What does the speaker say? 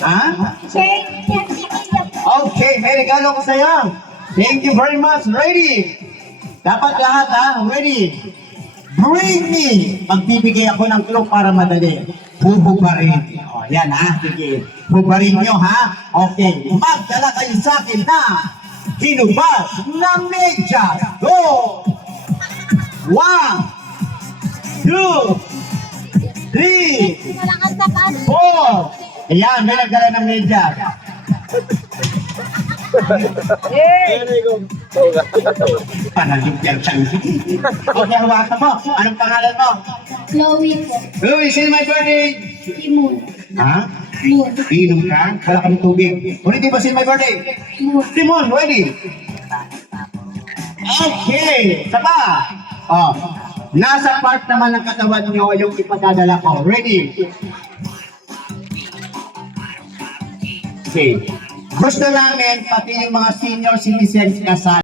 Ha? Okay, may regalo ko sa'yo. Thank you very much. Ready? Dapat lahat ha? Ready? Bring me! Magbibigay ako ng clue para madali. Huhubarin. O, yan ha. Sige. Hubarin nyo ha. Okay. Magdala kayo sa akin na hinubad na medyas. Go! 1, 2, 3, 4. Ayan, may nagdala ng medyas. Panalugyan siyang okay, hawakan mo. Anong pangalan mo? Chloe po. Louis, sino my birthday? Timon. Ha? Moon. Inom ka? Wala kami tubig. Ulitin ba sino my birthday? Moon. Timon, ready? Okay, saba. Oh, nasa part naman ng katawan nyo yung ipadadala ko. Ready? Okay. Gusto namin, pati yung mga senior citizens na sa